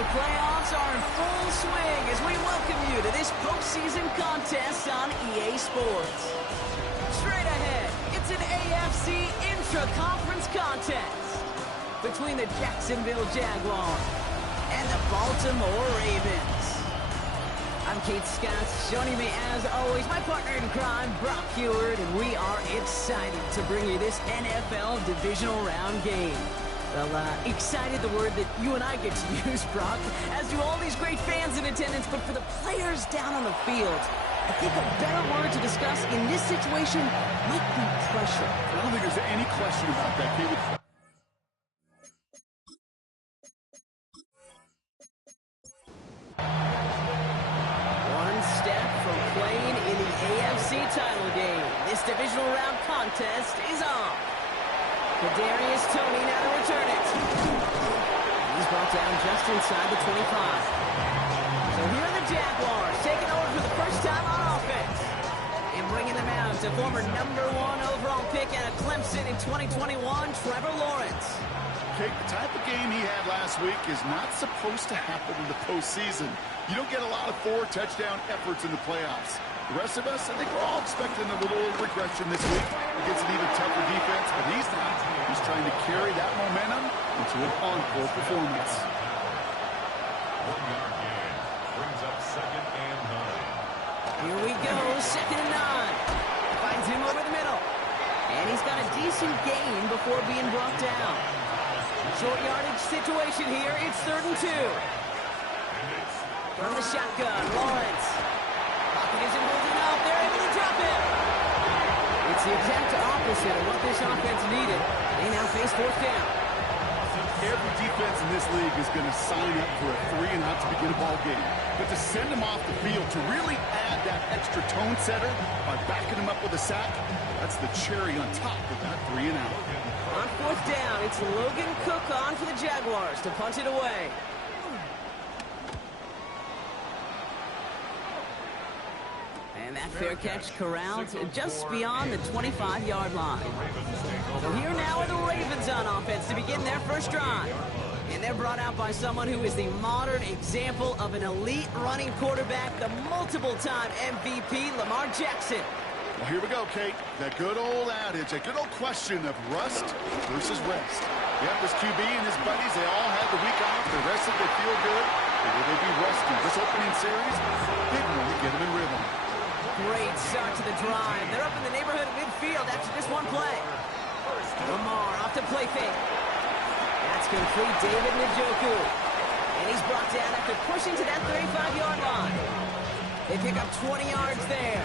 The playoffs are in full swing as we welcome you to this postseason contest on EA Sports. Straight ahead, it's an AFC intra-conference contest between the Jacksonville Jaguars and the Baltimore Ravens. I'm Kate Scott, joining me as always, my partner in crime, Brock Heward, and we are excited to bring you this NFL divisional round game. Well, excited, the word that you and I get to use, Brock, as do all these great fans in attendance, but for the players down on the field, I think a better word to discuss in this situation might be pressure. I don't think there's any question about that, Kate. One step from playing in the AFC title game. This divisional round contest is on. Kadarius Toney now to return it. He's brought down just inside the 25. So here are the Jaguars taking over for the first time on offense. And bringing them out to former #1 overall pick out of Clemson in 2021, Trevor Lawrence. Kate, the type of game he had last week is not supposed to happen in the postseason. You don't get a lot of 4-touchdown efforts in the playoffs. The rest of us, I think we're all expecting a little regression this week against an even tougher defense, but he's not. He's trying to carry that momentum into an encore performance. 1-yard gain brings up 2nd and 9. Here we go, 2nd and 9. Finds him over the middle. And he's got a decent gain before being brought down. Short yardage situation here. It's 3rd and 2. From the shotgun, Lawrence. Pocket isn't holding up. They're able to drop it. It's the exact opposite of what this offense needed. They now face 4th down. Every defense in this league is going to sign up for a 3-and-out to begin a ball game. But to send him off the field, to really add that extra tone setter by backing him up with a sack, that's the cherry on top of that 3-and-out. On 4th down, it's Logan Cook on for the Jaguars to punt it away. And that fair catch corralled just beyond the 25-yard line. So here now are the Ravens on offense to begin their first drive. And they're brought out by someone who is the modern example of an elite running quarterback, the multiple-time MVP, Lamar Jackson. Well, here we go, Kate. That good old adage, that good old question of rust versus rest. Yep, this QB and his buddies, they all had the week off. The rest of them feel good. Or will they be rusty? This opening series, big one to get them in rhythm. Great start to the drive. They're up in the neighborhood of midfield after just one play. Lamar off to play fake. That's complete, David Njoku. And he's brought down after pushing to that 35-yard line. They pick up 20 yards there.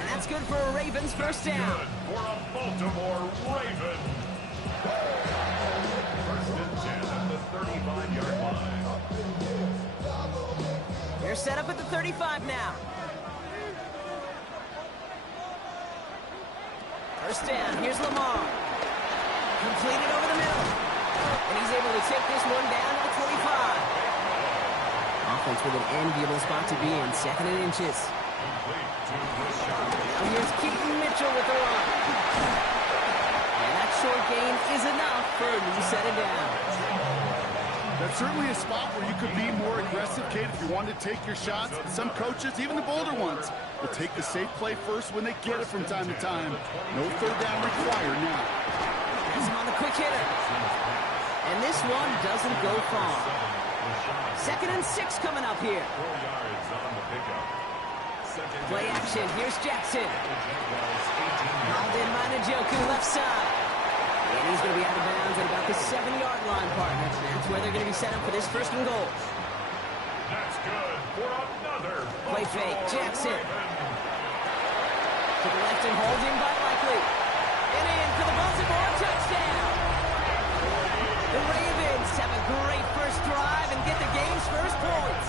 And that's good for a Ravens first down. For a Baltimore Raven. 1st and 10 at the 35-yard line. They're set up at the 35 now. First down, here's Lamar. Completed over the middle. And he's able to take this one down to the 25. Offense with an enviable spot to be in, 2nd and inches. Now here's Keaton Mitchell with the run. And that short gain is enough for a new set of downs. That's certainly a spot where you could be more aggressive, Kate, if you wanted to take your shots. Some coaches, even the bolder ones, will take the safe play first when they get it from time to time. No 3rd down required now. He's on the quick hitter. And this one doesn't go far. 2nd and 6 coming up here. 4 yards on the pickup. Play action. Here's Jackson. Hauled in by Njoku, left side. And he's going to be out of bounds at about the 7-yard line, partner. That's where they're going to be set up for this 1st and goal. That's good for another. Play fake. Jackson. To the left and hauled in by Likely. And in for the Baltimore touchdown. The Ravens have a great first drive and get the game's first points.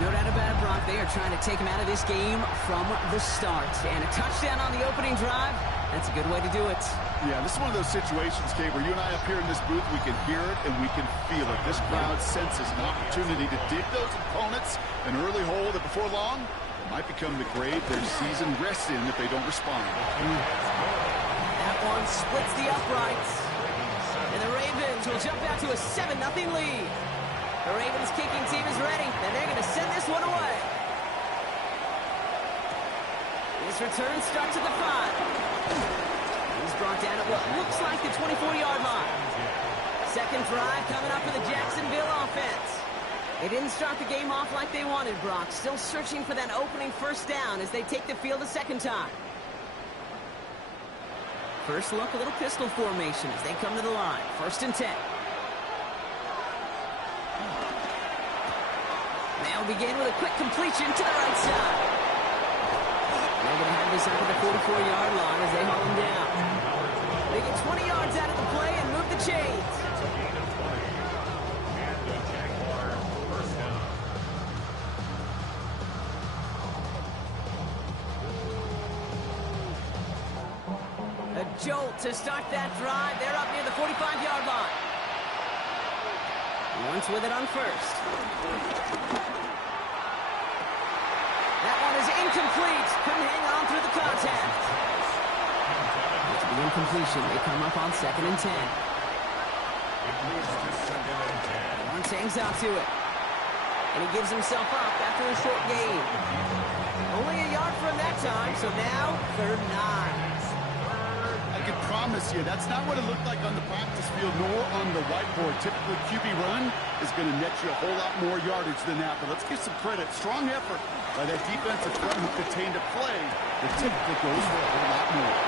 No doubt about it, Brock. They are trying to take him out of this game from the start. And a touchdown on the opening drive, that's a good way to do it. Yeah, this is one of those situations, Kate, where you and I up here in this booth, we can hear it and we can feel it. This crowd senses an opportunity to dig those opponents an early hole that before long might become the grave their season rests in if they don't respond. That one splits the uprights. And the Ravens will jump out to a 7-0 lead. The Ravens kicking team is ready, and they're going to send this one away. This return starts at the 5. He's brought down at what looks like the 24-yard line. Second drive coming up for the Jacksonville offense. They didn't start the game off like they wanted, Brock. Still searching for that opening first down as they take the field a second time. First look, a little pistol formation as they come to the line. 1st and 10. They'll begin with a quick completion to the right side. They're going to have this up at the 44-yard line as they haul him down. They get 20 yards out of the play and move the chains. A jolt to start that drive. They're up near the 45-yard line. Once with it on 1st. That one is incomplete. Couldn't hang on through the contact. It's the incompletion. They come up on 2nd and 10. Lawrence hangs out to it. And he gives himself up after a short gain. Only a yard from that time, so now 3rd and 9. I can promise you, that's not what it looked like on the practice field nor on the whiteboard. Typically, QB run is going to net you a whole lot more yardage than that. But let's give some credit. Strong effort by that defensive front who contained a play that typically goes for a whole lot more.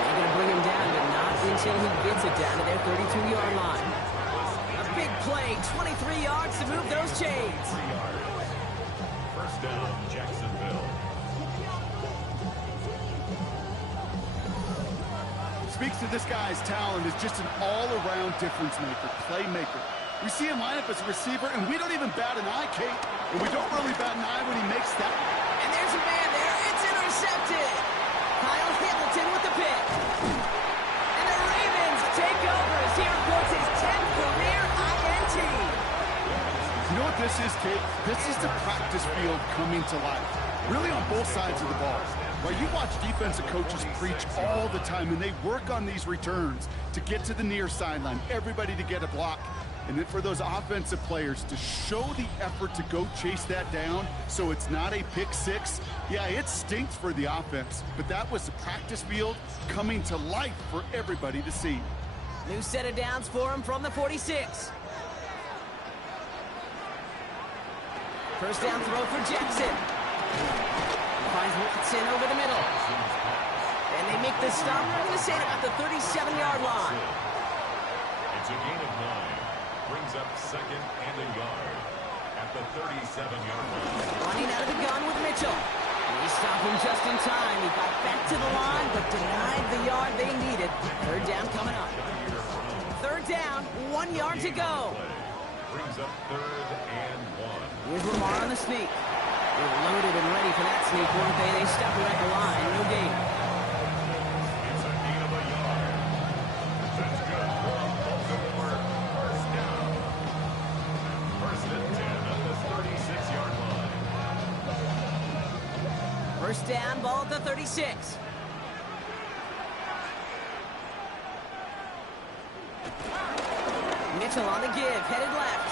They're going to bring him down, but not until he gets it down to their 32-yard line. A big play, 23 yards to move those chains. 1st down, Jacksonville. Speaks to this guy's talent as just an all-around difference maker, playmaker. We see him line up as a receiver, and we don't even bat an eye, Kate. And we don't really bat an eye when he makes that. And there's a man there. It's intercepted. Kyle Hamilton with the pick. And the Ravens take over as he reports his 10th career INT. You know what this is, Kate? This is the practice field coming to life. Really on both sides of the ball. Well, you watch defensive coaches preach all the time, and they work on these returns to get to the near sideline, everybody to get a block. And then for those offensive players to show the effort to go chase that down so it's not a pick six, yeah, it stinks for the offense. But that was the practice field coming to life for everybody to see. New set of downs for him from the 46. First down throw for Jackson. Finds Watson over the middle. And they make the stop. I'm going to say about the 37-yard line. It's a gain of 9. Brings up 2nd and a yard at the 37-yard line. Running out of the gun with Mitchell. He stopped him just in time. He got back to the line, but denied the yard they needed. 3rd down coming up. 3rd down, 1 yard to go. Brings up 3rd and 1. Here's Lamar on the sneak. They were loaded and ready for that sneak, weren't they? They stopped it at the line. No gain. It's a gain of a yard. That's good for a Baltimore 1st down. 1st and 10 at the 36-yard line. 1st down, ball at the 36. Mitchell on the give, headed left.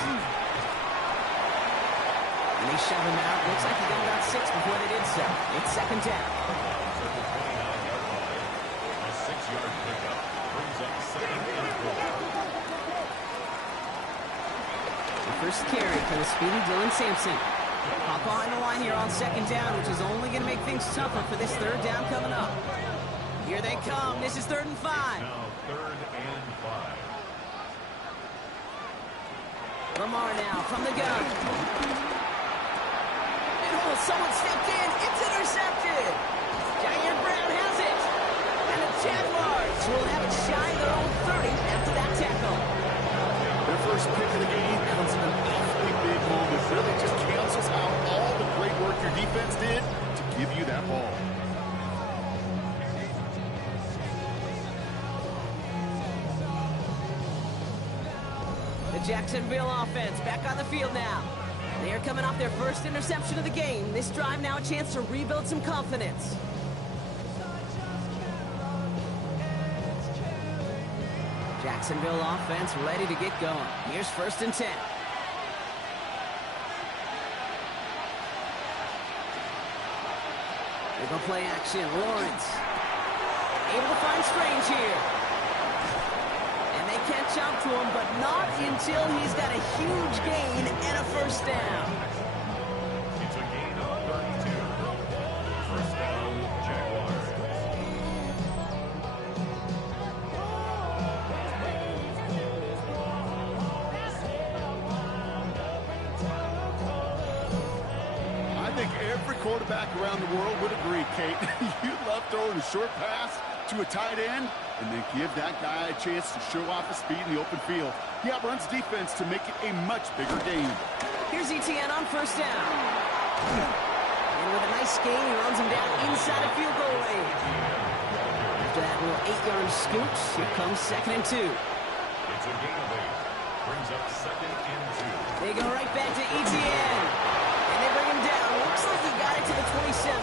And they shove him out. Looks like he got about 6 before they did so. It's 2nd down. At the 29-yard line. A 6-yard pickup brings up 2nd and 4. The first carry for the speedy Dylan Sampson. Hop behind the line here on 2nd down, which is only going to make things tougher for this 3rd down coming up. Here they come. This is 3rd and 5. Now 3rd and 5. Lamar now from the gun. And oh, someone stepped in. It's intercepted. Jair Brown has it. And the Jaguars will have it shy their own 30 after that tackle. Their first pick of the game comes in an awfully big moment. Really just cancels out all the great work your defense did to give you that ball. The Jacksonville offense back on the field now. They are coming off their first interception of the game. This drive now a chance to rebuild some confidence. Jacksonville offense ready to get going. Here's 1st and 10. They go play action. Lawrence able to find Strange here. And they catch up to him, but not until he's got a huge gain and a 1st down. It's a gain of 32. 1st down, Jaguars. I think every quarterback around the world would agree, Kate. You love throwing a short pass to a tight end and then give that guy a chance to show off his speed in the open field. He outruns defense to make it a much bigger game. Here's ETN on 1st down. And with a nice gain, he runs him down inside a field goal range. After that little 8-yard scooch, here comes 2nd and 2. It's a gain of 8. Brings up 2nd and 2. They go right back to ETN. And they bring him down. Looks like he got it to the 27.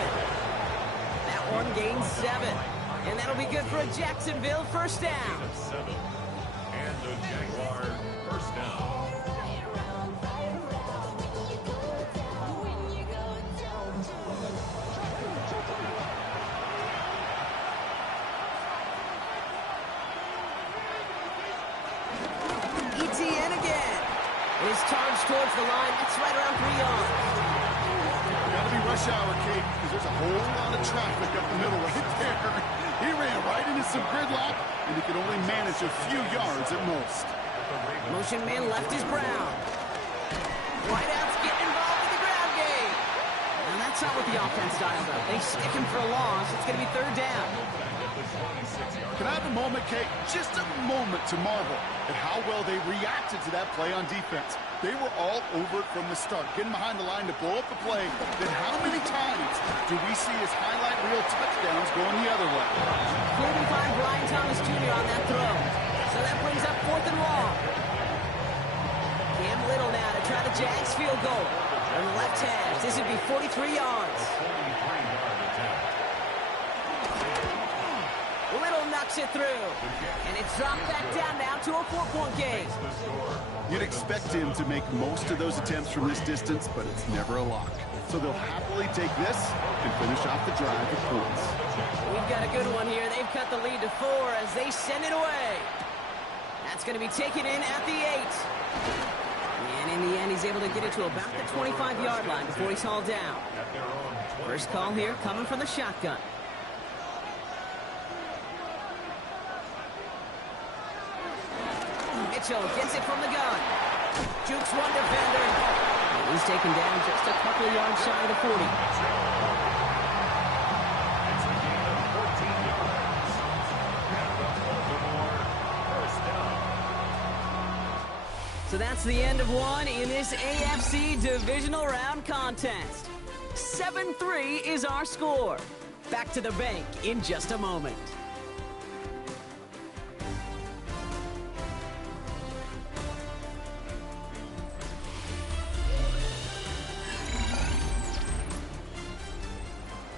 That one gains 7. And that'll be good for a Jacksonville 1st down. 7. And the Jaguar 1st down. ETN again. Is charged towards the line. That's right around 3 yards. Gotta be rush hour, Kate, because there's a whole lot of traffic up the middle right there. He ran right into some gridlock, and he could only manage a few yards at most. Motion man left is Brown. Wideouts getting involved in the ground game. And that's not what the offense dialed up. They stick him for a loss. It's going to be 3rd down. Can I have a moment, Kate? Just a moment to marvel at how well they reacted to that play on defense. They were all over it from the start, getting behind the line to blow up the play. Then how many times do we see his highlight reel touchdowns going the other way? Cleveland find Brian Thomas Jr. on that throw. So that brings up 4th and long. Cam Little now to try the Jags field goal. On the left hash, this would be 43 yards. Little knocks it through. And it's dropped back down now to a 4-point game. You'd expect him to make most of those attempts from this distance, but it's never a lock. So they'll happily take this and finish off the drive with points. We've got a good one here. They've cut the lead to 4 as they send it away. That's going to be taken in at the 8. And in the end, he's able to get it to about the 25-yard line before he's hauled down. First call here coming from the shotgun. Mitchell gets it from the gun. Jukes one defender. And he's taken down just a couple of yards shy of the 40. It's a gain of 14 yards. And the Baltimore 1st down. So that's the end of one in this AFC divisional round contest. 7-3 is our score. Back to the bank in just a moment.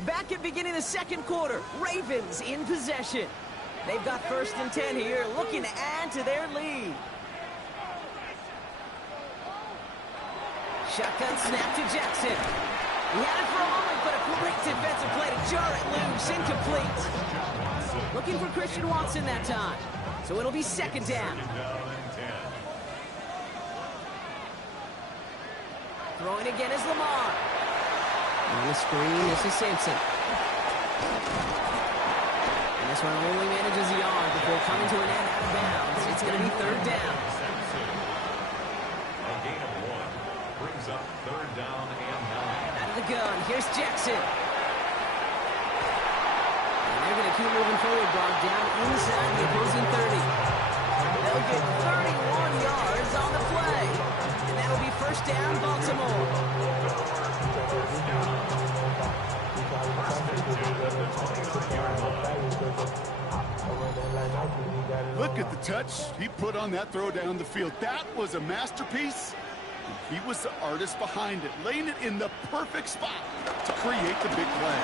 Back at beginning the 2nd quarter, Ravens in possession. They've got 1st and 10 here, looking to add to their lead. Shotgun snap to Jackson. He had it for a moment, but a great defensive play to jar it loose, incomplete. Looking for Christian Watson that time. So it'll be 2nd down. Throwing again is Lamar. On the screen, this is Sampson. And this one only manages a yard before coming to an end out of bounds. It's going to be 3rd down. A gain of 1 brings up 3rd down and 9. Out of the gun, here's Jackson. And they're going to keep moving forward, Brock, down inside the opposing 30. They'll get 31 yards on the play. And that'll be 1st down, Baltimore. Look at the touch he put on that throw down the field. That was a masterpiece. He was the artist behind it, laying it in the perfect spot to create the big play.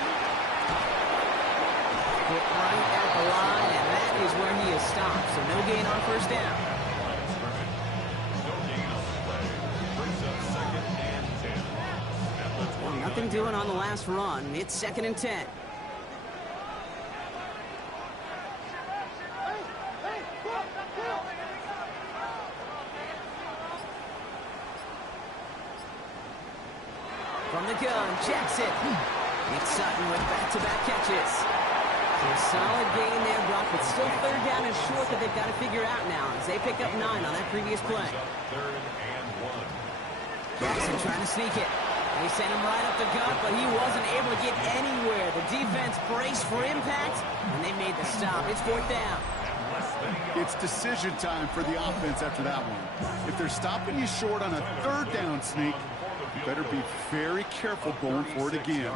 Put right at the line, and that is where he is stopped. So no gain on first down. No gain on the play. Brings up 2nd and 10. At the 20. Nothing doing on the last run. It's 2nd and 10. From the gun, Jackson. It's Sutton with back-to-back catches. So a solid gain there, Brock, but still 3rd down and short that they've got to figure out now as they pick up 9 on that previous play. 3rd and 1. Jackson trying to sneak it. They sent him right up the gut, but he wasn't able to get anywhere. The defense braced for impact, and they made the stop. It's 4th down. It's decision time for the offense after that one. If they're stopping you short on a 3rd down sneak, you better be very careful going for it again.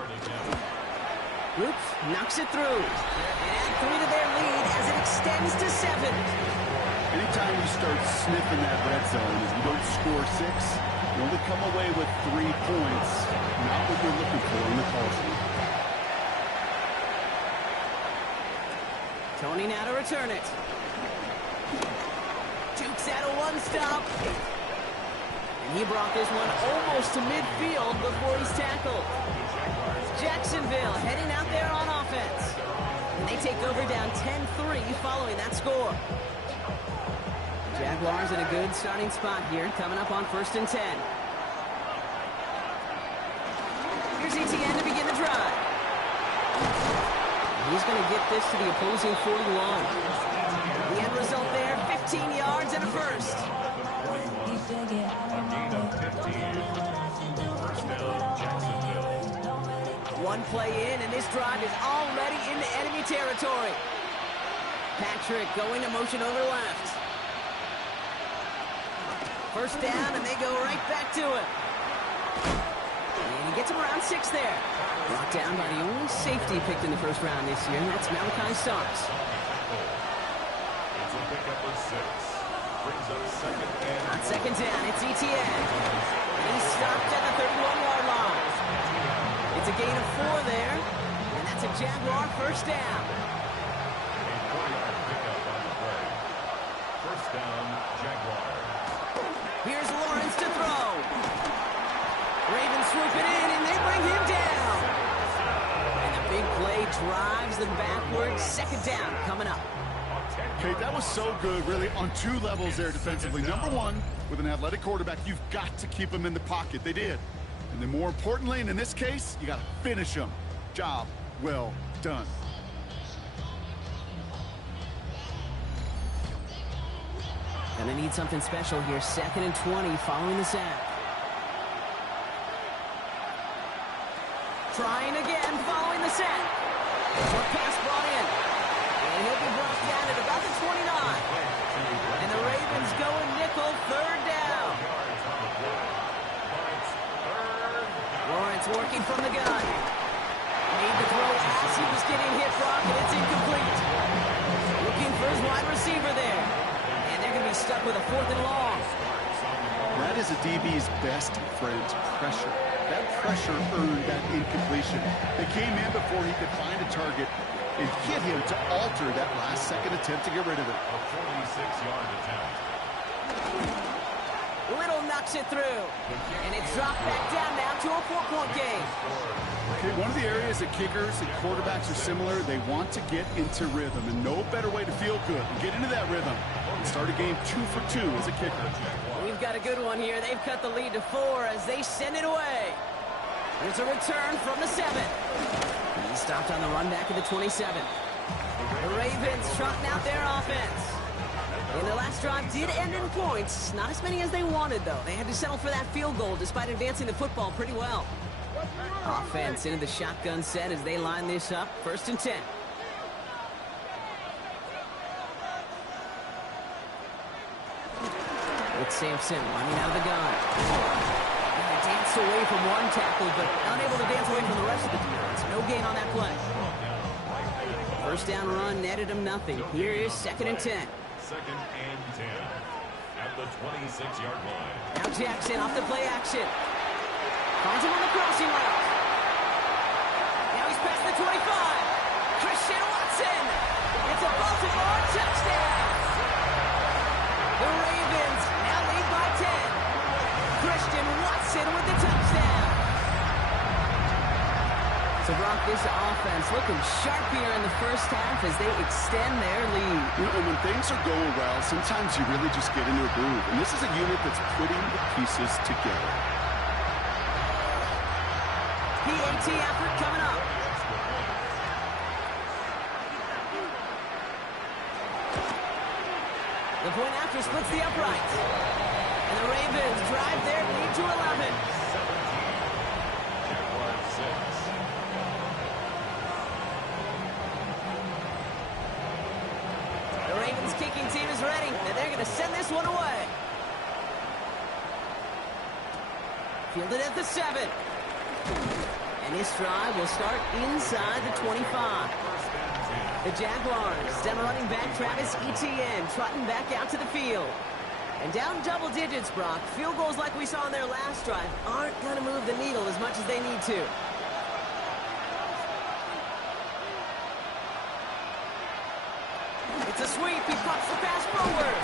Oops, knocks it through. And add 3 to their lead as it extends to 7. Anytime you start sniffing that red zone, if you don't score 6, you only come away with 3 points. Not what you're looking for in the call sheet. Tony now to return it. Jukes out a 1-stop. And he brought this one almost to midfield before he's tackled. Jacksonville heading out there on offense. And they take over down 10-3 following that score. Jaguars in a good starting spot here, coming up on 1st and 10. Here's ETN to begin the drive. He's going to get this to the opposing 41. The end result there, 15 yards and a first. A gain of 15. First down, Jacksonville. One play in, and this drive is already into enemy territory. Patrick going to motion over left. First down, and they go right back to it. And he gets him around 6 there. Brought down by the only safety picked in the 1st round this year, and that's Malachi Starks. It's a pickup of 6. Brings up 2nd and On 2nd down, it's ETN. And he's stopped at the 31-yard line. It's a gain of 4 there, and that's a Jaguar first down. a 4-yard pickup on the play. First down, Jaguar. Here's Lawrence to throw. Ravens swoop it in, and they bring him down. And the big play drives them backwards. 2nd down coming up. Okay, that was so good, really, on 2 levels there defensively. Number 1, with an athletic quarterback, you've got to keep him in the pocket. They did. And then more importantly, and in this case, you got to finish him. Job well done. And they need something special here. 2nd and 20 following the sack. Trying again following the sack. Short pass brought in. And he'll be brought down at about the 29. And the Ravens go in nickel, 3rd down. Lawrence working from the gun. Made the throw as he was getting hit, Brock, and it's incomplete. Looking for his wide receiver there. And they're going to be stuck with a 4th and long. That is a DB's best friend, pressure. That pressure earned that incompletion. They came in before he could find a target and hit him to alter that last-second attempt to get rid of it. A 46-yard attempt. Little knocks it through. And it's dropped back down now to a 4-point game. Okay, one of the areas that kickers and quarterbacks are similar, they want to get into rhythm, and no better way to feel good and get into that rhythm and start a game 2 for 2 as a kicker. We've got a good one here. They've cut the lead to 4 as they send it away. There's a return from the 7. He stopped on the run back at the 27. The Ravens trotting out their offense. And their last drive did end in points. Not as many as they wanted, though. They had to settle for that field goal despite advancing the football pretty well. Offense into the shotgun set as they line this up. 1st and 10. It's Sampson running out of the gun. And they danced away from one tackle, but unable to dance away from the rest of the defense. No gain on that play. 1st down run netted him nothing. Here is 2nd and 10. 2nd and 10 at the 26-yard line. Now Jackson off the play action. Finds him on the crossing route. Now he's past the 25. Christian Watson Watson. It's a Baltimore touchdown. The Ravens now lead by 10. Christian Watson with the touchdown. So, Brock, this offense looking sharp here in the first half as they extend their lead. You know, when things are going well, sometimes you really just get into a groove. And this is a unit that's putting the pieces together. PAT effort coming up. The point after splits the upright. And the Ravens drive their lead to 11. The Ravens kicking team is ready, and they're going to send this one away. Fielded at the 7. And this drive will start inside the 25. The Jaguars send running back Travis Etienne trotting back out to the field. And down double digits, Brock. Field goals like we saw in their last drive aren't going to move the needle as much as they need to. It's a sweep. He pops the pass forward.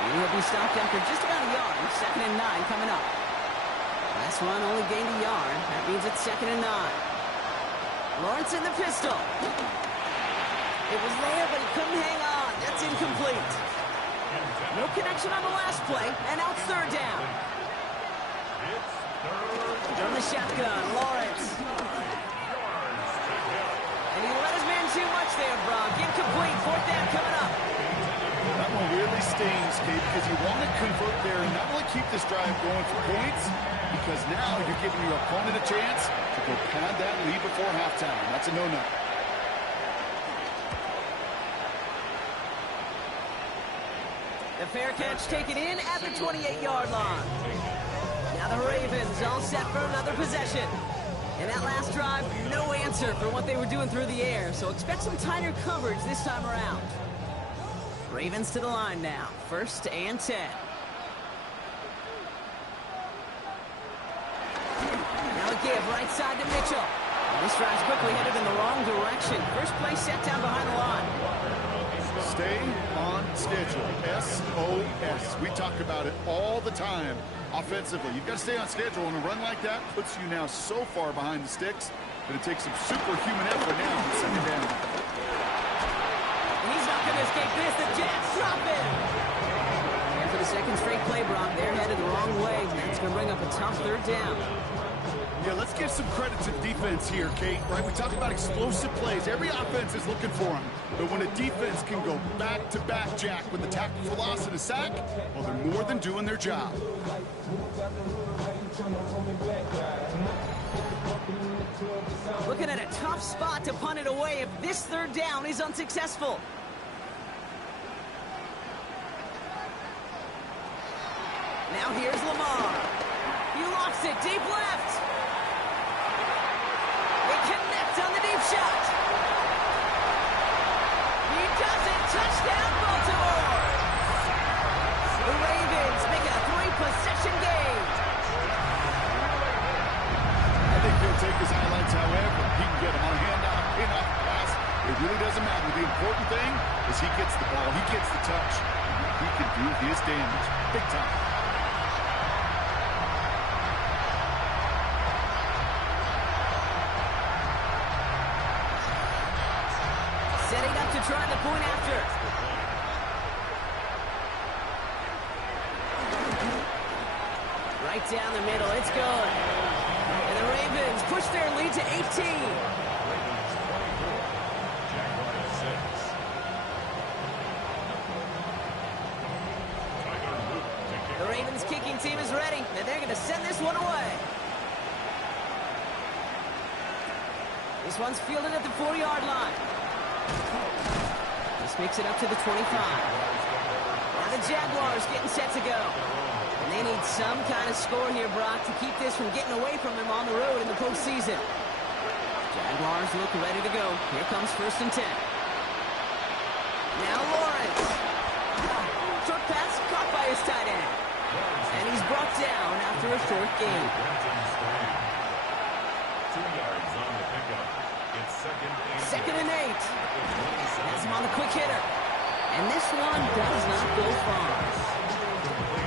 And he'll be stopped after just about a yard. 2nd and 9 coming up. Last one only gained a yard. That means it's 2nd and 9. Lawrence in the pistol. It was there, but he couldn't hang on. That's incomplete. No connection on the last play, and now it's 3rd down. From the shotgun, Lawrence. And he let his man too much there, Brock. Incomplete. 4th down coming up. That one really stings, Kate, because you want to convert there and not only keep this drive going for points, because now you're giving your opponent a chance to go pad that lead before halftime. That's a no-no. The fair catch taken in at the 28-yard line. Now the Ravens all set for another possession. And that last drive, no answer for what they were doing through the air, so expect some tighter coverage this time around. Ravens to the line now, 1st and 10. Now a give right side to Mitchell. And this drive's quickly headed in the wrong direction. First play set down behind the line. Stay on schedule. SOS. We talk about it all the time offensively. You've got to stay on schedule, and a run like that puts you now so far behind the sticks that it takes some superhuman effort now to send it down. And he's not going to escape this. The Jets drop it. And for the 2nd straight play, Brock, they're headed the wrong way. That's going to bring up a tough 3rd down. Yeah, let's give some credit to the defense here, Kate, right? We talk about explosive plays. Every offense is looking for them. But when a defense can go back-to-back, Jack, with the tackle for loss and a sack, well, they're more than doing their job. Looking at a tough spot to punt it away if this 3rd down is unsuccessful. Now here's Lamar. He lofts it deep left. They connect on the deep shot. He does it. Touchdown, Baltimore. The Ravens make it a 3-possession game. I think he'll take his highlights however he can get them on a handoff, in-off pass. It really doesn't matter. The important thing is he gets the ball. He gets the touch. He can do his damage. Big time. Setting up to try the point after. Right down the middle. It's good. And the Ravens push their lead to 18. The Ravens kicking team is ready, and they're going to send this one away. This one's fielded at the 4-yard line. This makes it up to the 25. Now the Jaguars getting set to go. And they need some kind of score here, Brock, to keep this from getting away from them on the road in the postseason. Jaguars look ready to go. Here comes 1st and 10. Now Lawrence. Short pass caught by his tight end. And he's brought down after a short gain. 2 yards on the pickup. It's 2nd and 2nd and 8. on the quick hitter. And this one does not go far.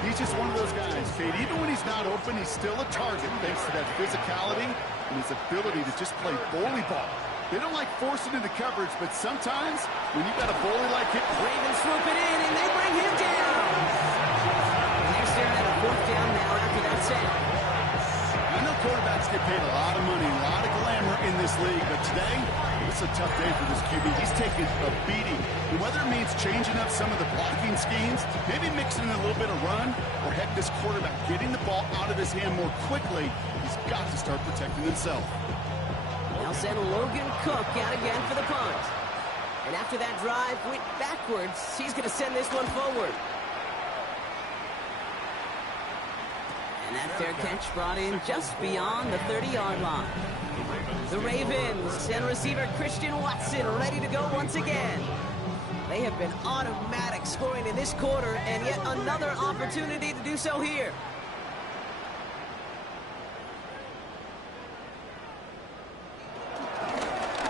He's just one of those guys, Kate. Even when he's not open, he's still a target thanks to that physicality and his ability to just play bully ball. They don't like forcing into coverage, but sometimes when you've got a bully like him... Ravens swoop it in, and they bring him down. And they're staring at a fourth down now after that sack. I know quarterbacks get paid a lot of money, a lot of glamour in this league, but today, it's a tough day for this QB. He's taking a beating. And whether it means changing up some of the blocking schemes, maybe mixing in a little bit of run, or heck, this quarterback getting the ball out of his hand more quickly, he's got to start protecting himself. They'll send Logan Cook out again for the punt. And after that drive went backwards, he's going to send this one forward. And that fair catch brought in just beyond the 30-yard line. The Ravens and receiver Christian Watson ready to go once again. They have been automatic scoring in this quarter, and yet another opportunity to do so here.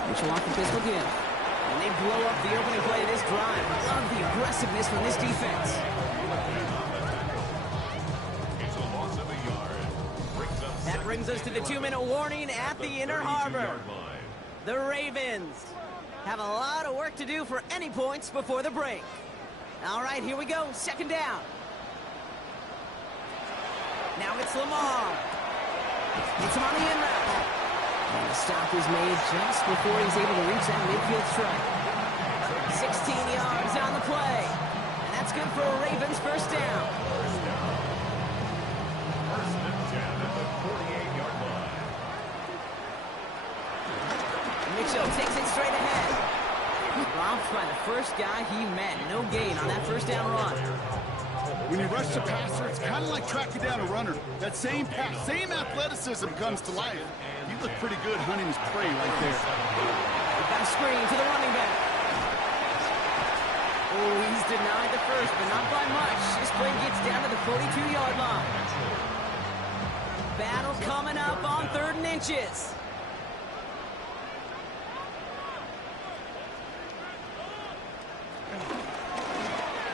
Mitchell off the pistol give. And they blow up the opening play of this drive. Love the aggressiveness from this defense. That brings us to the 2-minute warning at the Inner Harbor. The Ravens have a lot of work to do for any points before the break. All right, here we go. Second down. Now it's Lamar. It's him on the in route. And the stop is made just before he's able to reach that midfield strike. 16 yards on the play. And that's good for a Ravens first down. First and 10 at the 48-yard line. Mitchell takes it straight ahead. Robbed by the first guy he met. No gain on that first down run. When you rush the passer, it's kind of like tracking down a runner. That same pass, same athleticism comes to life. He looked pretty good hunting his prey right there. We've got a screen to the running back. Oh, he's denied the first, but not by much. This play gets down to the 42-yard line. Battle coming up on 3rd and inches.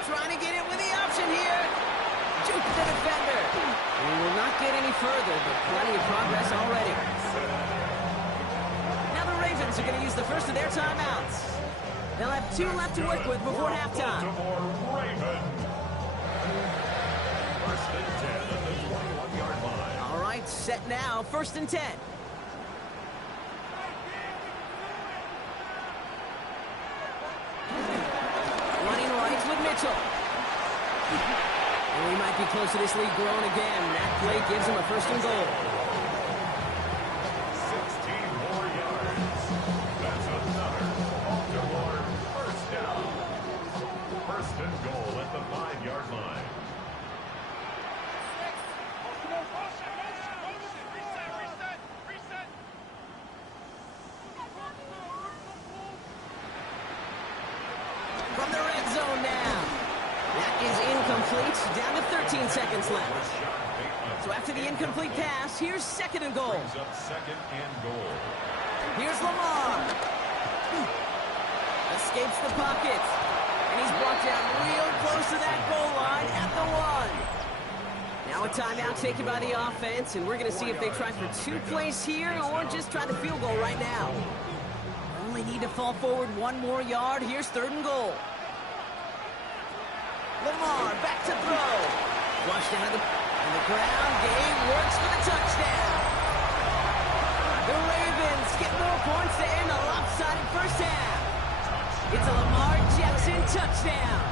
Trying to get it with the option here. Juke the defender. We will not get any further, but plenty of progress already. Now the Ravens are going to use the first of their timeouts. They'll have 2 left to work with before halftime. First and 10 at the 21-yard line. All right, set now. 1st and 10. Running right with Mitchell. And we might be close to this lead growing again. That play gives him a 1st and goal. 16 more yards. That's another Baltimore first down. First and goal at the 5-yard line. From the red zone now. That is incomplete. Down to 13 seconds left. So after the incomplete pass, here's 2nd and goal. Brings up 2nd and goal. Here's Lamar. Escapes the pocket. And he's brought down real close to that goal line at the 1. Now a timeout taken by the offense, and we're going to see if they try for 2 plays here or just try the field goal right now. Only need to fall forward 1 more yard. Here's 3rd and goal. Lamar back to throw. Flushed out of the ground game. Works for the touchdown. The Ravens get more points to end a lopsided first half. It's a Lamar Jackson touchdown.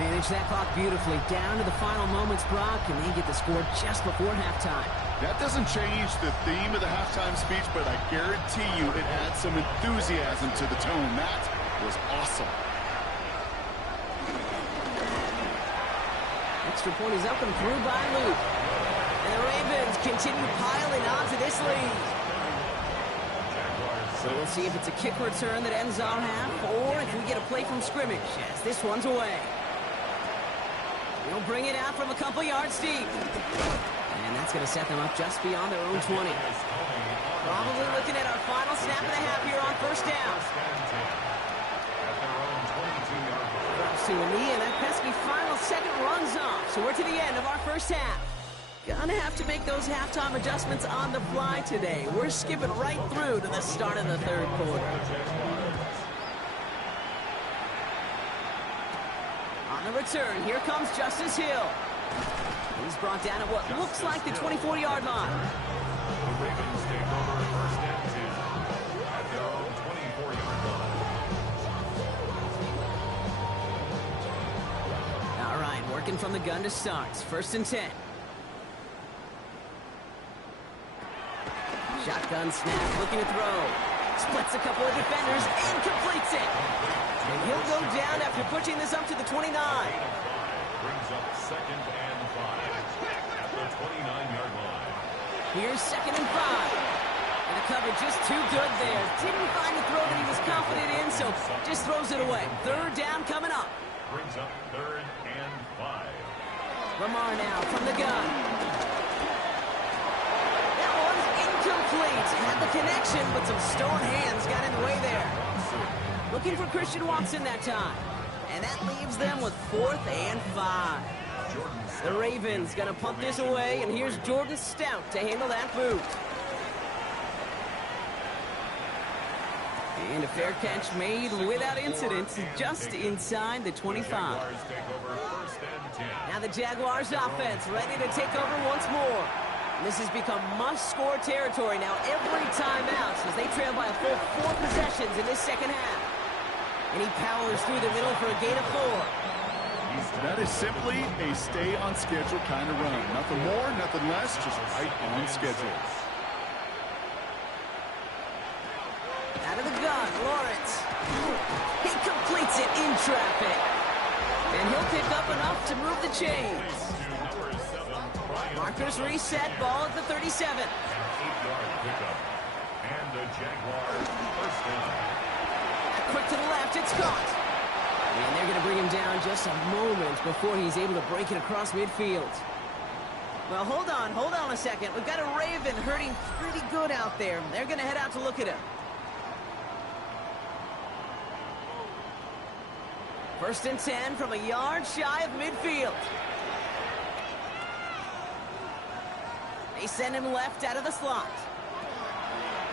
Manage that clock beautifully. Down to the final moments, Brock, and they get the score just before halftime. That doesn't change the theme of the halftime speech, but I guarantee you it adds some enthusiasm to the tone. That was awesome. Extra point is up and through by Luke. And the Ravens continue piling on to this lead. So we'll see if it's a kick return that ends our half, or if we get a play from scrimmage as this one's away. We'll bring it out from a couple yards deep. And that's going to set them up just beyond their own 20. Probably looking at our final snap of the half here on first down. At their own 22-yard line. Drops to a knee, and that pesky final second runs off. So we're to the end of our first half. Gonna have to make those halftime adjustments on the fly today. We're skipping right through to the start of the third quarter. On the return, here comes Justice Hill. He's brought down at what looks like the 24-yard line. The Ravens take over first and 10 at their own 24-yard line. All right, working from the gun to start. First and 10. Shotgun snap, looking to throw. Splits a couple of defenders and completes it. And he'll go down after pushing this up to the 29. Brings up second and 5 at the 29-yard line. Here's second and 5. And the cover just too good there. Didn't find the throw that he was confident in, so just throws it away. Third down coming up. Brings up third and 5. Lamar now from the gun. That one's incomplete. Had the connection, but some stone hands got in the way there. Looking for Christian Watson that time. And that leaves them with 4th and 5. The Ravens gonna punt this away, and here's Jordan Stout to handle that boot. And a fair catch made without incident, just inside the 25. Jaguars take over first and 10. Now the Jaguars offense ready to take over once more. This has become must-score territory now every time out as they trail by a full 4 possessions in this second half. And he powers through the middle for a gain of 4. That is simply a stay-on-schedule kind of run. Nothing more, nothing less, just right on schedule. Out of the gun, Lawrence. He completes it in traffic. And he'll pick up enough to move the chains. Marcus reset, ball at the 37. 8-yard pickup. And the Jaguars first down. Quick to the left, it's caught. And they're going to bring him down just a moment before he's able to break it across midfield. Well, hold on a second. We've got a Raven hurting pretty good out there. They're going to head out to look at him. First and 10 from a yard shy of midfield. They send him left out of the slot.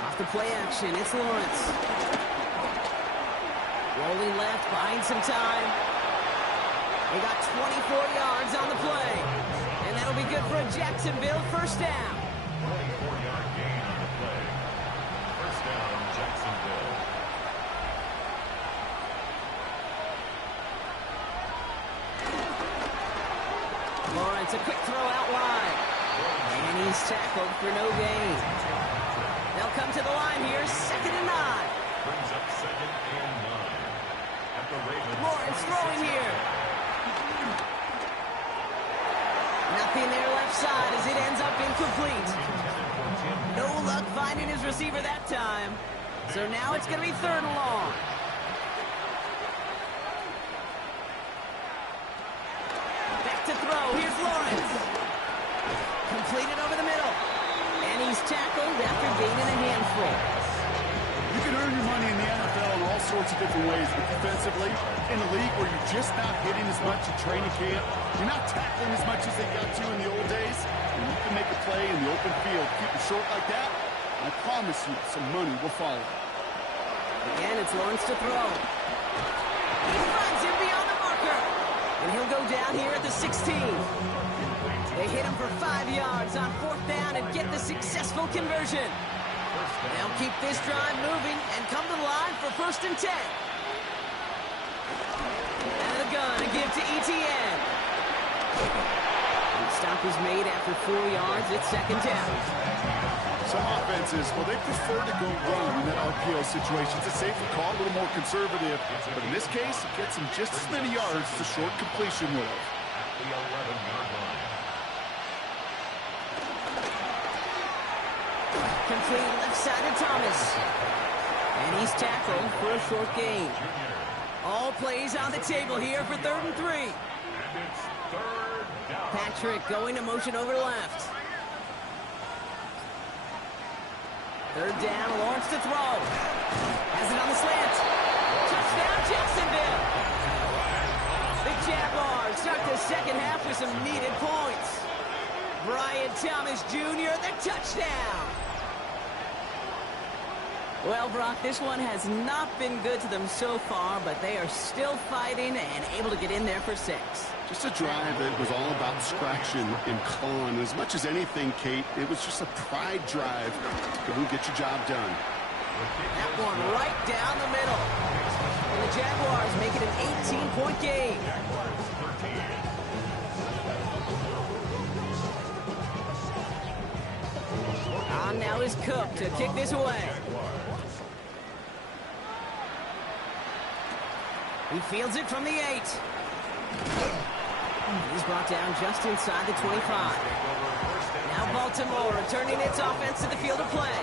Off the play action, it's Lawrence. Rolling left, buying some time. They got 24 yards on the play. And that'll be good for a Jacksonville first down. 24-yard gain on the play. First down, Jacksonville. Lawrence, a quick throw out wide. And he's tackled for no gain. They'll come to the line here, second and 9. Brings up second and 9. At the Ravens. Lawrence throwing here. Nothing there left side as it ends up incomplete. No luck finding his receiver that time. So now it's going to be third and long. Back to throw. Here's Lawrence. Completed over the middle. And he's tackled after gaining a handful. You can earn your money in the NFL in all sorts of different ways, but defensively, in a league where you're just not hitting as much in training camp, you're not tackling as much as they got to in the old days, and you can make a play in the open field. Keep it short like that, I promise you some money will follow. Again, it's Lawrence to throw. He finds him beyond the marker. And he'll go down here at the 16. They hit him for 5 yards on 4th down and get the successful conversion. They'll keep this drive moving and come to the line for first and 10. And the gun, a give to ETN. The stop is made after 4 yards. It's second down. Some offenses, well, they prefer to go run in that RPO situation. It's a safer call, a little more conservative. But in this case, it gets him just as many yards as the short completion would have. The 11-yard line. Complete left side of Thomas. And he's tackled for a short gain. All plays on the table here for 3rd and 3. And it's third down. Patrick going to motion over left. Third down, Lawrence to throw. Has it on the slant. Touchdown, Jacksonville. The Jaguars start the second half with some needed points. Brian Thomas Jr., the touchdown. Well, Brock, this one has not been good to them so far, but they are still fighting and able to get in there for 6. Just a drive that was all about scratching and clawing. As much as anything, Kate, it was just a pride drive that will get your job done. That one right down the middle. And the Jaguars make it an 18-point game. On now is Cook to kick this away. He fields it from the 8. He's brought down just inside the 25. Now Baltimore returning its offense to the field of play.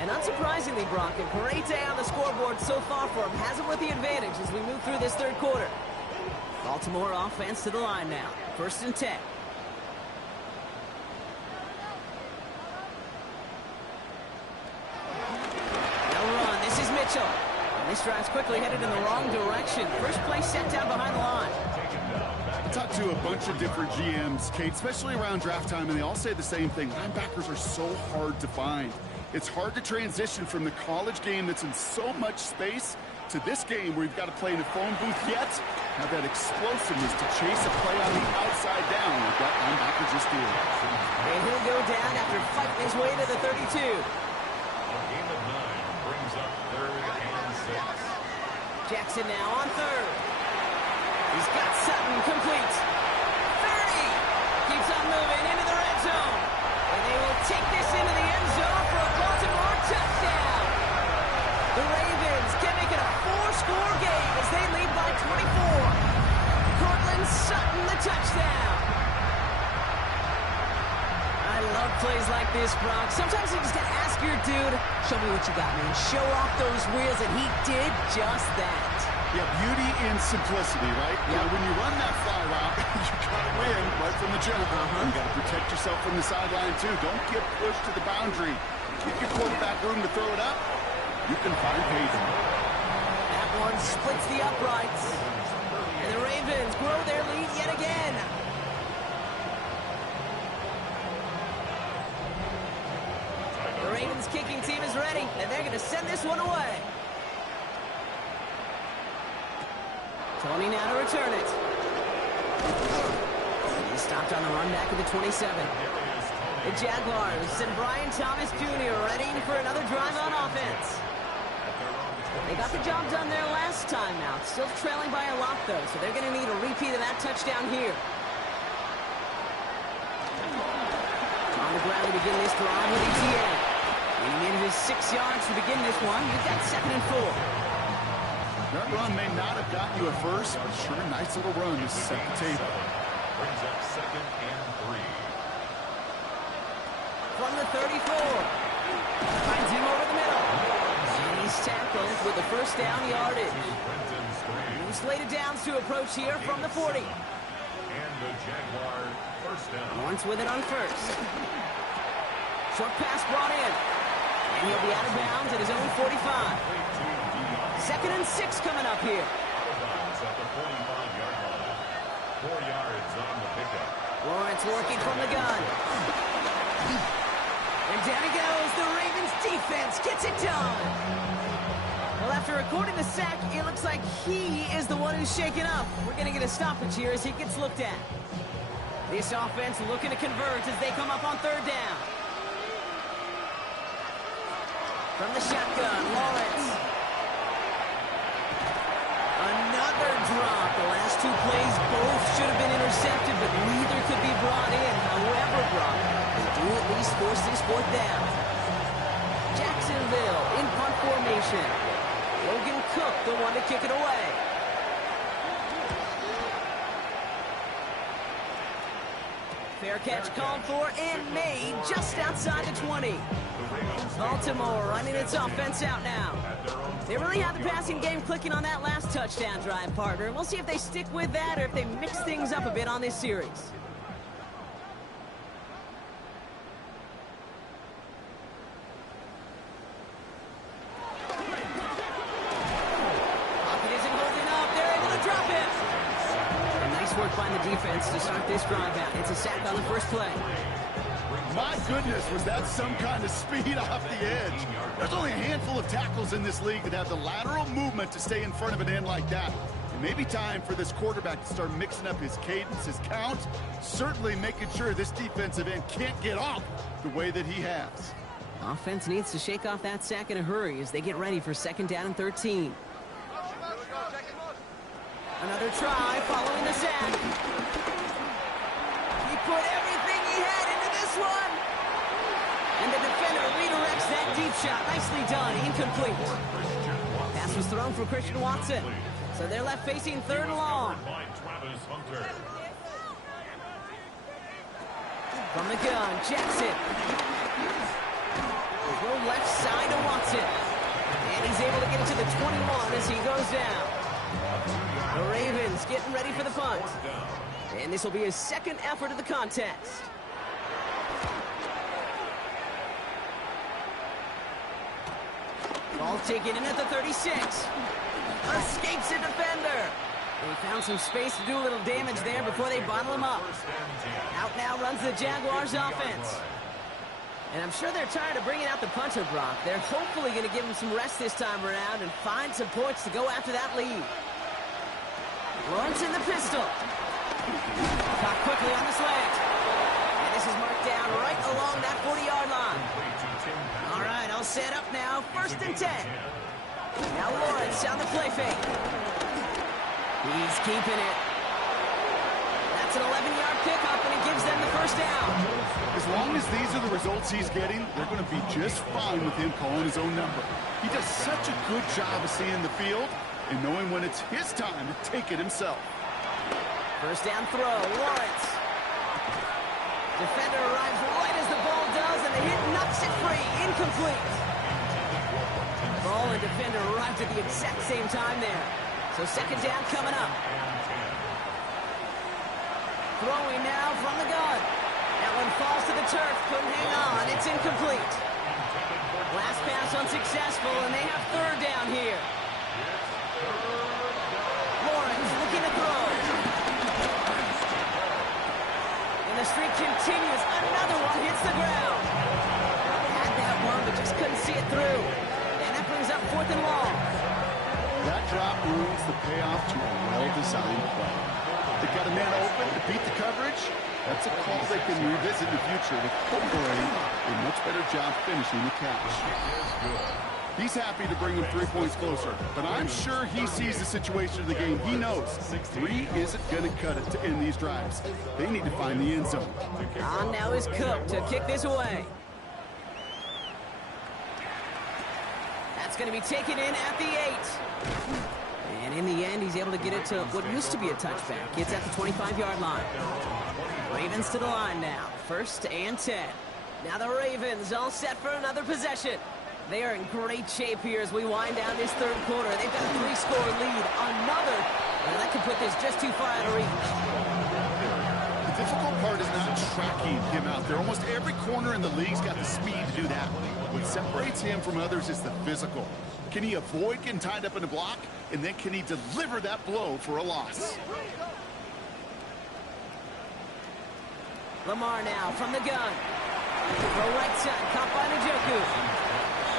And unsurprisingly, Brock, a great day on the scoreboard so far for him. Has him with the advantage as we move through this third quarter. Baltimore offense to the line now. 1st and 10. Now run. This is Mitchell. This drive's quickly headed in the wrong direction. First play set down behind the line. I talked to a bunch of different GMs, Kate, especially around draft time, and they all say the same thing. Linebackers are so hard to find. It's hard to transition from the college game that's in so much space to this game where you've got to play in a phone booth, yet have that explosiveness to chase a play on the outside down like that linebacker just did. And he'll go down after fighting his way to the 32. A game of 9 brings up 3rd and 6. Jackson now on 3rd. He's got Sutton complete. 30. Keeps on moving into the red zone. And they will take this into the end zone for a Baltimore touchdown. The Ravens can make it a 4-score game as they lead by 24. Cortland Sutton, the touchdown. I love plays like this, Brock. Sometimes you just gotta ask your dude, show me what you got, man. Show off those wheels, and he did just that. Yeah, beauty in simplicity, right? Yep. You know, when you run that fly route, you gotta win right from the jump. You gotta protect yourself from the sideline, too. Don't get pushed to the boundary. Give your quarterback room to throw it up. You can find paving. That one splits the uprights. And the Ravens grow their lead yet again. The Ravens kicking team is ready, and they're going to send this one away. Tony now to return it. He's stopped on the run back of the 27. The Jaguars send Brian Thomas Jr. ready for another drive on offense. They got the job done there last time out. Still trailing by a lot, though, so they're going to need a repeat of that touchdown here. On the ground to begin this drive with ETN. He needed his 6 yards to begin this one. You've got 2nd and 4. That run may not have gotten you a first, but sure, nice little run to set the table. Brings up 2nd and 3. From the 34. Finds him over the middle. And he's tackled with the first down yardage. Slated downs to approach here from the 40. And the Jaguar first down. Lawrence with it on 1st. Short pass brought in. And he'll be out of bounds at his own 45. 2nd and 6 coming up here. At the 45-yard line. 4 yards on the pickup. Lawrence working from the gun. And down he goes. The Ravens defense gets it done. Well, after recording the sack, it looks like he is the one who's shaken up. We're going to get a stoppage here as he gets looked at. This offense looking to convert as they come up on 3rd down. From the shotgun, Lawrence. Another drop. The last 2 plays both should have been intercepted, but neither could be brought in. However, Brock, they do at least force this 4th down. Jacksonville in punt formation. Logan Cook, the one to kick it away. Fair catch called for and made just outside the 20. Baltimore running its offense out now. They really had the passing game clicking on that last touchdown drive, partner. We'll see if they stick with that or if they mix things up a bit on this series. offense to start this drive out. It's a sack on the first play. My goodness, was that some kind of speed off the edge. There's only a handful of tackles in this league that have the lateral movement to stay in front of an end like that. It may be time for this quarterback to start mixing up his cadence, his count, certainly making sure this defensive end can't get off the way that he has. Offense needs to shake off that sack in a hurry as they get ready for 2nd down and 13. Another try following the sack. He put everything he had into this one. And the defender redirects that deep shot. Nicely done. Incomplete. Pass was thrown for Christian Watson. So they're left facing 3rd and long. From the gun, Jackson. Go left side to Watson. And he's able to get it to the 21 as he goes down. The Ravens getting ready for the punt. And this will be his 2nd effort of the contest. Ball taken in at the 36. Escapes a defender. They found some space to do a little damage there before they bottle him up. Out now runs the Jaguars offense. And I'm sure they're tired of bringing out the punter, Brock. They're hopefully going to give him some rest this time around and find some points to go after that lead. Lawrence in the pistol. Caught quickly on the slant. And this is marked down right along that 40-yard line. All right, all set up now. 1st and 10. Now Lawrence on the play fake. He's keeping it. That's an 11-yard pickup, and it gives them the 1st down. As long as these are the results he's getting, they're going to be just fine with him calling his own number. He does such a good job of seeing the field and knowing when it's his time to take it himself. 1st down throw, Lawrence. Defender arrives right as the ball does, and the hit knocks it free. Incomplete. Ball and defender arrived at the exact same time there. So 2nd down coming up. Throwing now from the gun. That one falls to the turf. Couldn't hang on. It's incomplete. Last pass unsuccessful, and they have 3rd down here. Lawrence looking to throw. And the streak continues. Another one hits the ground. Had that one, but just couldn't see it through. And that brings up 4th and long. That drop ruins the payoff to a well-designed play. They've got a man open to beat the coverage. That's a call they can revisit in the future with hopefully a much better job finishing the catch. He's happy to bring them 3 points closer, but I'm sure he sees the situation of the game. He knows 3 isn't going to cut it to end these drives. They need to find the end zone. On now is Cook to kick this away. That's going to be taken in at the 8. And in the end, he's able to get it to what used to be a touchback. It's at the 25-yard line. Ravens to the line now. 1st and 10. Now the Ravens all set for another possession. They are in great shape here as we wind down this 3rd quarter. They've got a 3-score lead. Another. And that could put this just too far out of reach. The difficult part is not tracking him out there. Almost every corner in the league's got the speed to do that. What separates him from others is the physical. Can he avoid getting tied up in a block? And then can he deliver that blow for a loss? Lamar now from the gun. Throw right side, caught by Njoku.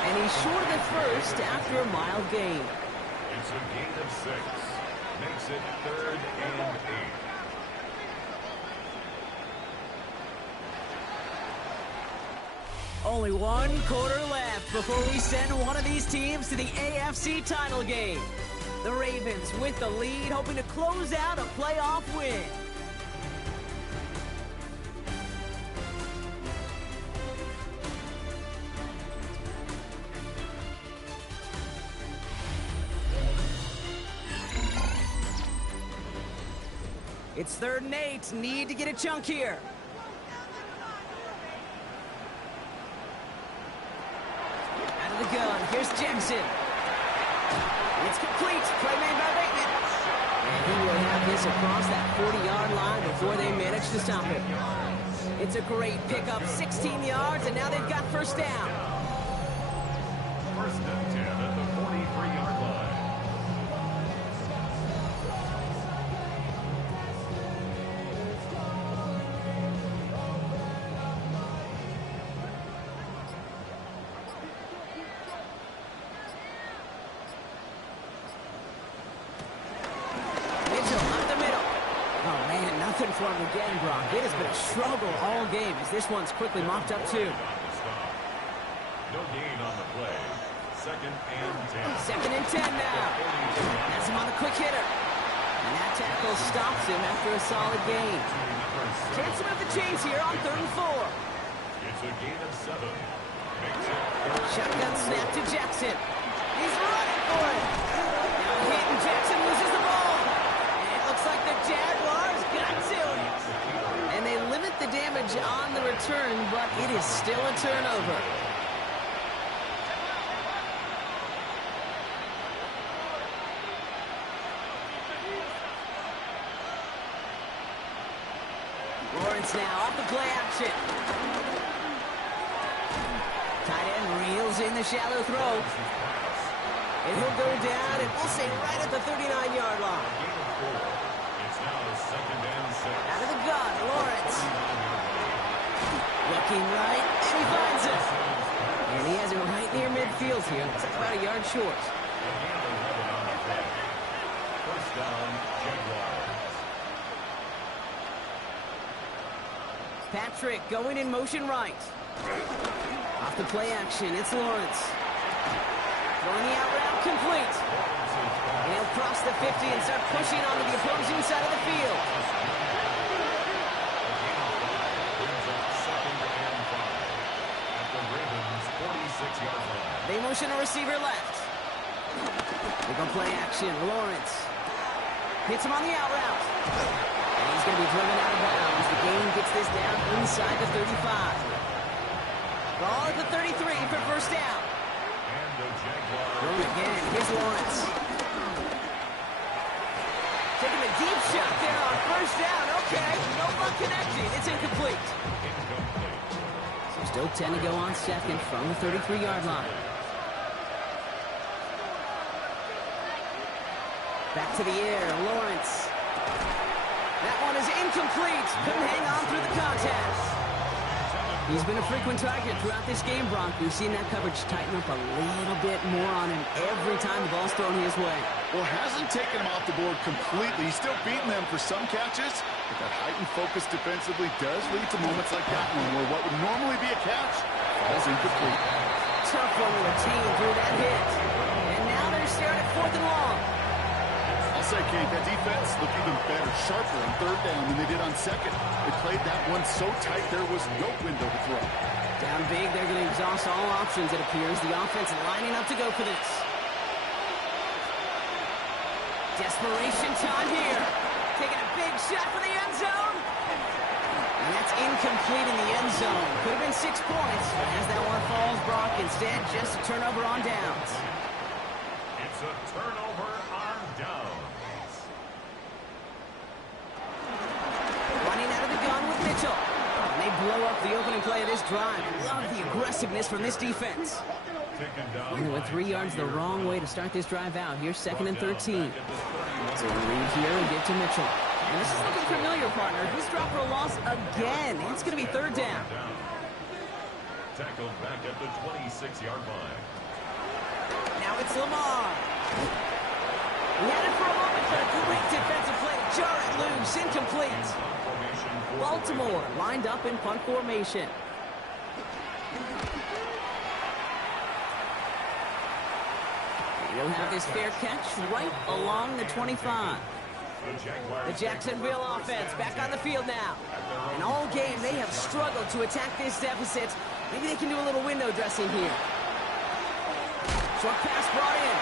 And he's short of the 1st after a mild gain. It's a gain of 6. Makes it 3rd and 8. Only 1 quarter left before we send one of these teams to the AFC title game. The Ravens with the lead, hoping to close out a playoff win. It's 3rd and 8. Need to get a chunk here. Out of the gun. Here's Jackson. It's complete. Play made by Bateman. And he will have this across that 40-yard line before they manage to stop him. It's a great pickup. 16 yards, and now they've got 1st down. 1st and 10 at the 43-yard line. couldn't form again, Brock. It has been a struggle all game as this one's quickly mopped up too. No gain on the play. Second and 10. Second and 10 now. That's him on a quick hitter. And that tackle stops him after a solid gain. Chance to move the chains here on 3rd and 4. It's a gain of 7. Shotgun snap to Jackson. He's running for it. Now hit and Jackson loses the ball. And it looks like the Jaguars got to it. And they limit the damage on the return, but it is still a turnover. Lawrence now off the play action. Tight end reels in the shallow throw. And he'll go down, and we'll say right at the 39-yard line. It's now second and 6. Out of the gun, Lawrence. Looking right, and he finds it. And he has it right near midfield here. It's about a yard short. First down, Jaguars. Patrick going in motion right. Off the play action, it's Lawrence. Throwing the out route complete. And he'll cross the 50 and start pushing onto the opposing side of the field. Second and 5. At the Ravens' 46-yard line. They motion a receiver left. They go play action, Lawrence. Hits him on the out route. And he's going to be driven out of bounds. The game gets this down inside the 35. Ball at the 33 for first down. And the Jaguars. Going again, here's Lawrence. Taking a deep shot there on first down. Okay, no luck connecting. It's incomplete. So still 10 to go on second from the 33-yard line. Back to the air, Lawrence. That one is incomplete. Couldn't hang on through the contest. He's been a frequent target throughout this game, Bronk. We've seen that coverage tighten up a little bit more on him every time the ball's thrown his way. Well, hasn't taken him off the board completely. He's still beating them for some catches, but that heightened focus defensively does lead to moments like that one where what would normally be a catch falls incomplete. Tough one to retain through that hit. And now they're staring at 4th and long. I'll say, Kate, that defense looked even better, sharper on 3rd down than they did on 2nd. They played that one so tight there was no window to throw. Down big, they're going to exhaust all options, it appears. The offense lining up to go for this. Desperation time here. Taking a big shot for the end zone. And that's incomplete in the end zone. Could have been 6 points. As that one falls, Brock, instead just a turnover on downs. It's a turnover on downs. Running out of the gun with Mitchell. And they blow up the opening play of this drive. Love the aggressiveness from this defense. They went 3 yards the wrong way to start this drive out. Here's 2nd and 13. So a read here and give to Mitchell. And this is looking familiar, partner. He's dropped for a loss again. It's going to be 3rd down. Tackled back at the 26-yard line. Now it's Lamar. He had it for a moment, but a great defensive play to jar it loose. Incomplete. Baltimore lined up in punt formation. He'll have this fair catch right along the 25. The Jacksonville offense back on the field now. And all game, they have struggled to attack this deficit. Maybe they can do a little window dressing here. Short pass brought in.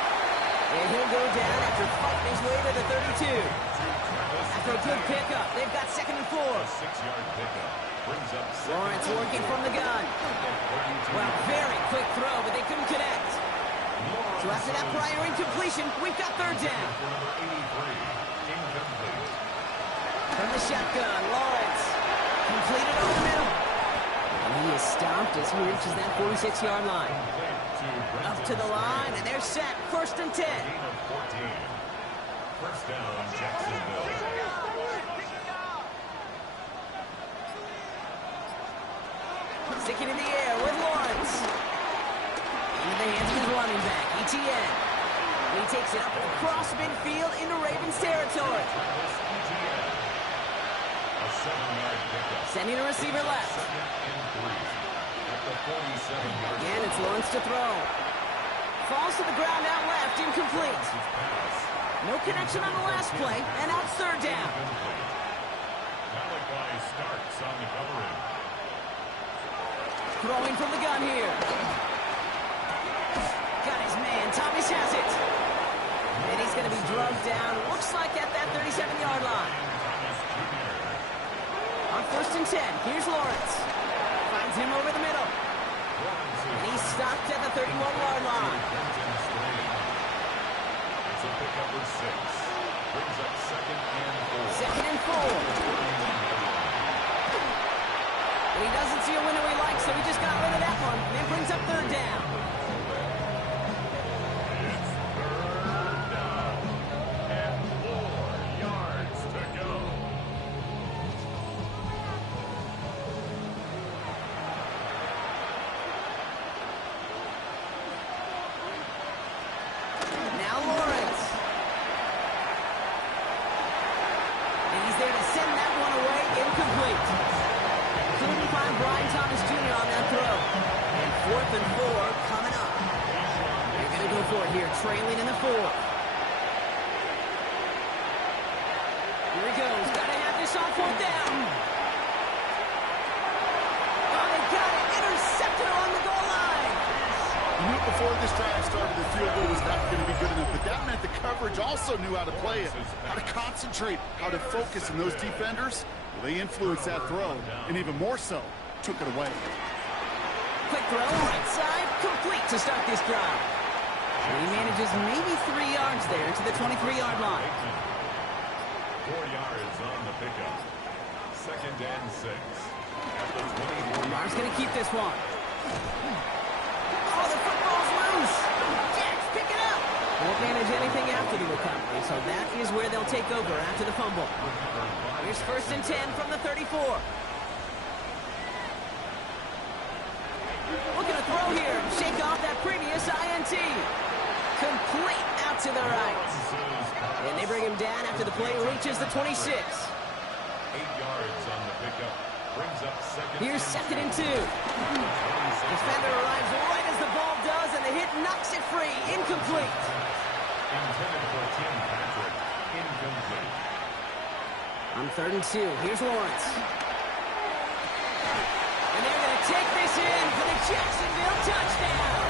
And he'll go down after fighting his way to the 32. After a good pickup, they've got 2nd and 4. 6-yard pickup brings up Lawrence working from the gun. Well, very quick throw, but they couldn't connect. So after that prior incompletion, we've got 3rd down. From the shotgun, Lawrence. Completed over the middle. And he is stopped as he reaches that 46-yard line. Up to the line, and they're set. 1st and 10. First down, Jacksonville. Sticking in the air with Lawrence. Into the hands of his running back, ETN. He takes it up across midfield into Ravens territory. A 7-yard pickup. Sending a receiver left. Second and 3 at the 47-yard Again, it's Lawrence to throw. Falls to the ground out left, incomplete. No connection on the last play, and out third down. Malachi starts on the covering. Throwing from the gun here. Got his man. Thomas has it. And he's going to be drugged down. Looks like at that 37-yard line. On 1st and 10, here's Lawrence. Finds him over the middle. And he's stopped at the 31-yard line. It's a pickup of 6. Brings up 2nd and 4. 2nd and 4. But he doesn't see a window he likes, so he just got rid of that one. And it brings up 3rd down. It's 3rd down and 4 yards to go. Now Lawrence. And he's there to send that one away, incomplete. Couldn't find Brian Thomas Jr. on that throw. And 4th and 4 coming up. They're going to go for it here, trailing in the 4th. Here he goes. Got to have this on 4th down. Oh, they got it. Intercepted on the goal line. You knew before this drive started the field goal was not going to be good enough, but that meant the coverage also knew how to play it, how to concentrate, how to focus, and those defenders, well, they influenced that throw, and even more so, took it away. Quick throw, right side, complete to start this drive. And he manages maybe 3 yards there to the 23-yard line. 4 yards on the pickup. 2nd and 6 at the 24. Lamar's going to keep this one. Oh, the football's loose. Jets pick it up. Won't manage anything after the recovery, so that is where they'll take over after the fumble. Here's 1st and 10 from the 34. Looking to throw here. Shake off that previous INT. Complete out to the right. And they bring him down after the play reaches the 26. 8 yards on the pickup. Brings up 2nd. Here's 2nd and 2. Defender arrives right as the ball does, and the hit knocks it free. Incomplete. Intended for Tim Patrick. Incomplete. On 3rd and 2, here's Lawrence. And they're going to take this in for the Jacksonville touchdown.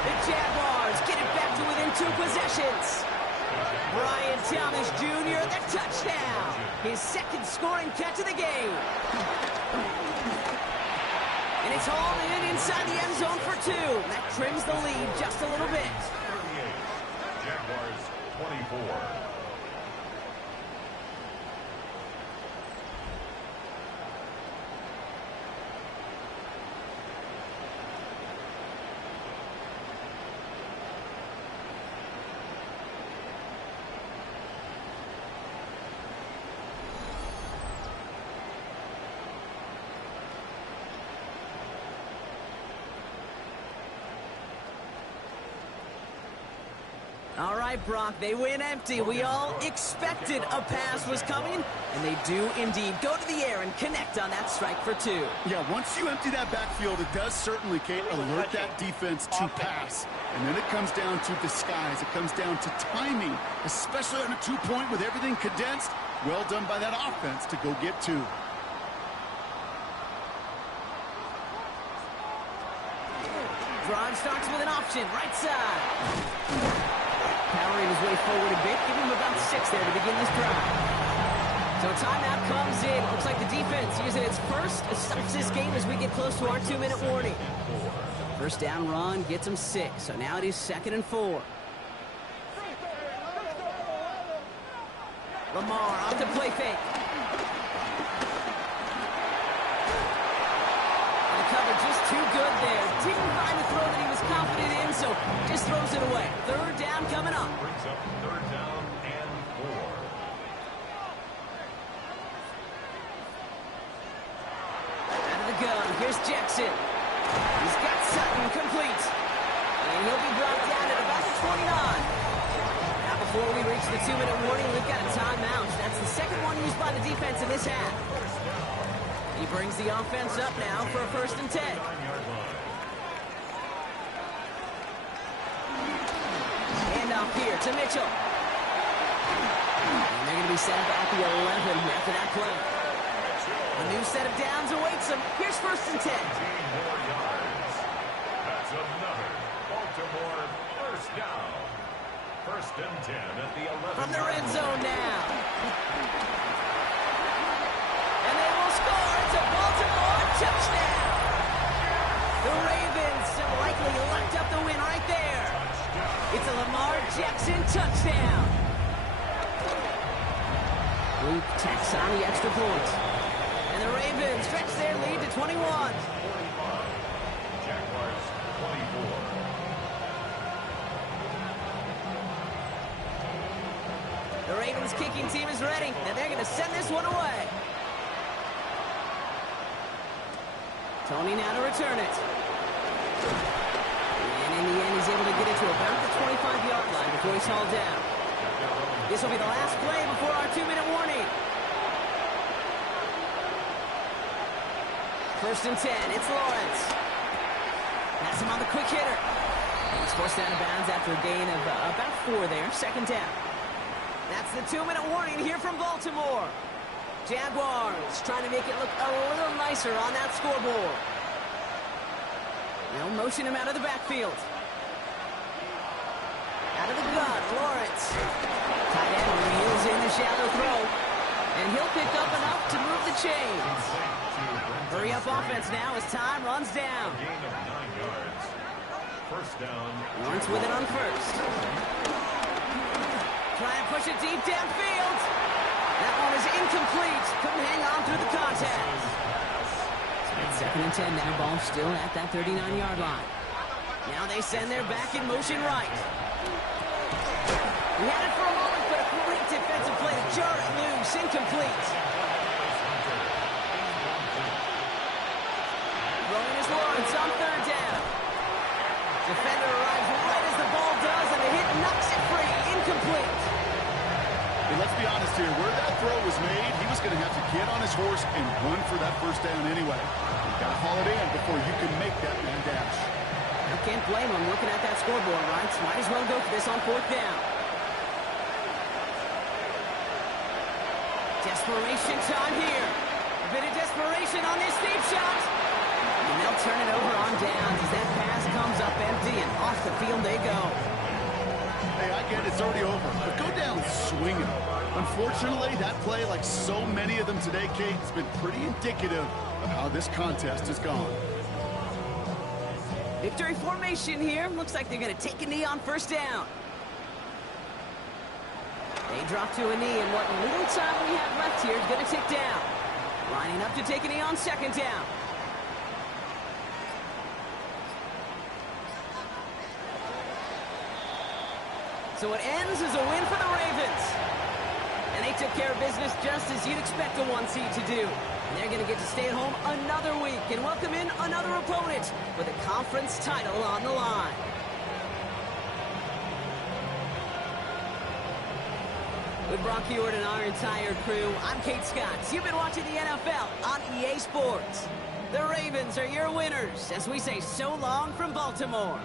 The Jaguars get it back to within 2 possessions. Brian Thomas Jr., the touchdown. His 2nd scoring catch of the game. And it's all in inside the end zone for 2. That trims the lead just a little bit. 38. Jaguars 24. All right, Brock, they win empty. We all expected a pass was coming, and they do indeed go to the air and connect on that strike for 2. Yeah, once you empty that backfield, it does certainly, Kate, alert that defense to pass. And then it comes down to disguise. It comes down to timing, especially on a 2-point with everything condensed. Well done by that offense to go get 2. Drive starts with an option, right side. Powering his way forward a bit, give him about 6 there to begin this drive. So timeout comes in. Looks like the defense using its first stops this game as we get close to our 2-minute warning. First down run gets him 6, so now it is 2nd and 4. Lamar out to play fake. The cover just too good there. Didn't find the throw that he was confident in, so just throws it away. 3rd down coming up. Brings up 3rd down and 4. Out of the gun, here's Jackson. He's got Sutton complete. And he'll be brought down at about the 29. Now the Before we reach the 2-minute warning, we've got a timeout. That's the second one used by the defense in this half. He brings the offense up now for a 1st and 10. Hand off here to Mitchell. And they're going to be set up at the 11 after that play. A new set of downs awaits them. Here's 1st and 10. 15 more yards. That's another Baltimore first down. 1st and 10 at the 11. From the red zone now. And they will score. It's a Baltimore touchdown. The Ravens have likely locked up the win right there. It's a Lamar Jackson touchdown. Luke tacks on the extra point. And the Ravens stretch their lead to 21. 45. Jaguars 24. The Ravens kicking team is ready, and they're going to send this one away. Tony now to return it. And in the end, he's able to get it to about the 25-yard line before he's hauled down. This will be the last play before our 2-minute warning. 1st and 10, it's Lawrence. Has him on the quick hitter. And he's forced out of bounds after a gain of about 4 there, 2nd down. That's the 2-minute warning here from Baltimore. Jaguars trying to make it look a little nicer on that scoreboard. They'll motion him out of the backfield. Out of the gun, Lawrence. Tight end reels in the shallow throw. And he'll pick up enough to move the chains. Hurry up offense now as time runs down. Gain of 9 yards. 1st down. Lawrence with it on 1st. Try and push it deep downfield. That one is incomplete. Couldn't hang on through the contact. So it's 2nd and 10 now. Ball still at that 39-yard line. Now they send their back in motion right. We had it for a moment, but a great defensive play to jar it loose. Incomplete. Throwing is Lawrence on 3rd down. Defender arrives right as the ball does, and the hit knocks it free. Incomplete. Hey, let's be honest here. Where that throw was made, he was going to have to get on his horse and run for that 1st down anyway. You got to haul it in before you can make that man dash. I can't blame him looking at that scoreboard, right? Might as well go for this on 4th down. Desperation time here. A bit of desperation on this deep shot. And they'll turn it over on downs as that pass comes up empty, and off the field they go. Hey, I get it's already over, but go down swinging. Unfortunately, that play, like so many of them today, Kate, has been pretty indicative of how this contest has gone. Victory formation here. Looks like they're going to take a knee on 1st down. They drop to a knee, and what little time we have left here is going to tick down. Lining up to take a knee on 2nd down. So it ends as a win for the Ravens. And they took care of business just as you'd expect a 1 seed to do. And they're going to get to stay at home another week and welcome in another opponent with a conference title on the line. With Brock Hewitt and our entire crew, I'm Kate Scott. You've been watching the NFL on EA Sports. The Ravens are your winners as we say so long from Baltimore.